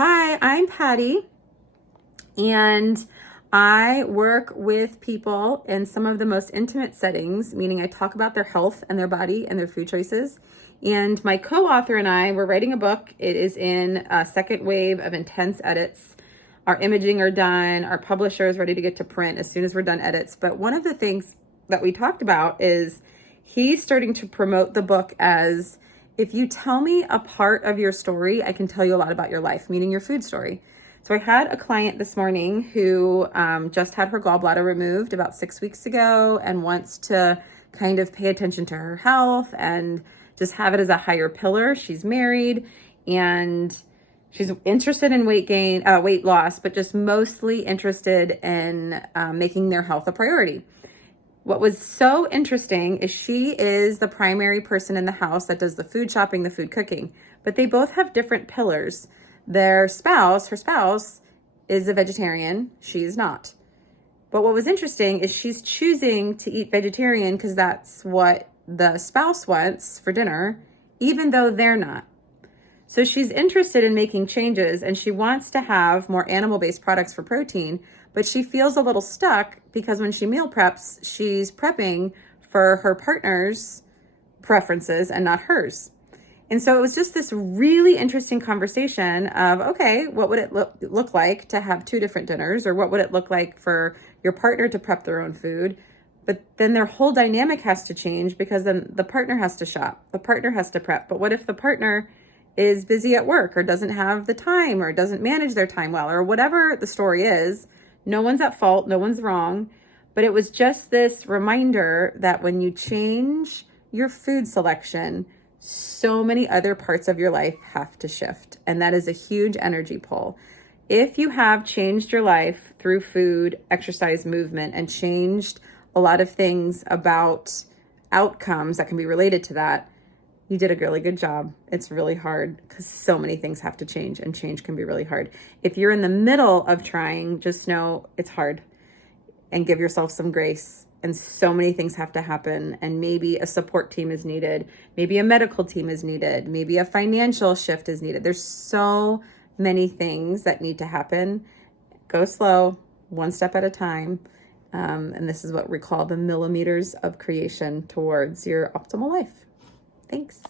Hi, I'm Patty, and I work with people in some of the most intimate settings, meaning I talk about their health and their body and their food choices. And my co-author and I, we're writing a book. It is in a second wave of intense edits. Our imaging are done. Our publisher is ready to get to print as soon as we're done edits. But one of the things that we talked about is he's starting to promote the book as, if you tell me a part of your story, I can tell you a lot about your life, meaning your food story. So I had a client this morning who just had her gallbladder removed about 6 weeks ago and wants to kind of pay attention to her health and just have it as a higher pillar. She's married and she's interested in weight loss, but just mostly interested in making their health a priority. What was so interesting is she is the primary person in the house that does the food shopping, the food cooking, but they both have different pillars. Her spouse, is a vegetarian. She's not. But what was interesting is she's choosing to eat vegetarian because that's what the spouse wants for dinner, even though they're not. So she's interested in making changes and she wants to have more animal-based products for protein, but she feels a little stuck because when she meal preps, she's prepping for her partner's preferences and not hers. And so it was just this really interesting conversation of, okay, what would it look like to have two different dinners? Or what would it look like for your partner to prep their own food? But then their whole dynamic has to change because then the partner has to shop, the partner has to prep. But what if the partner is busy at work or doesn't have the time or doesn't manage their time well or whatever the story is? No one's at fault, no one's wrong. But it was just this reminder that when you change your food selection, so many other parts of your life have to shift. And that is a huge energy pull. If you have changed your life through food, exercise, movement, and changed a lot of things about outcomes that can be related to that, you did a really good job. It's really hard because so many things have to change and change can be really hard. If you're in the middle of trying, just know it's hard and give yourself some grace. And so many things have to happen. And maybe a support team is needed. Maybe a medical team is needed. Maybe a financial shift is needed. There's so many things that need to happen. Go slow, one step at a time. And this is what we call the millimeters of creation towards your optimal life. Thanks.